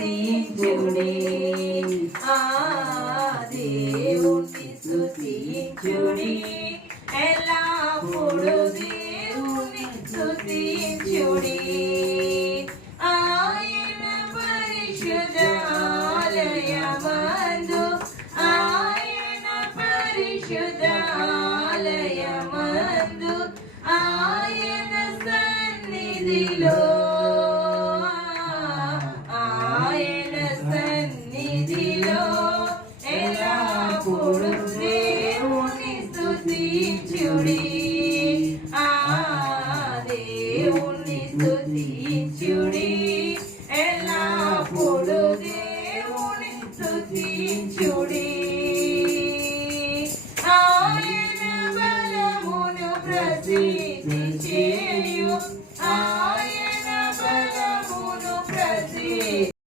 స్తుతించుడి ఆ దేవుని స్తుతించుడి ఎల్లప్పుడు దేవుని స్తుతించుడి ఆయన పరిశుద్ధాలయమందు ఆయన పరిశుద్ధాలయమందు ఆయన సన్నిధిలో ఆయన సన్నిధిలో ఎల్లప్పుడు దేవుని స్తుతించుడి ఆ దేవుని స్తుతించుడి ఎల్లప్పుడు దేవుని స్తుతించుడి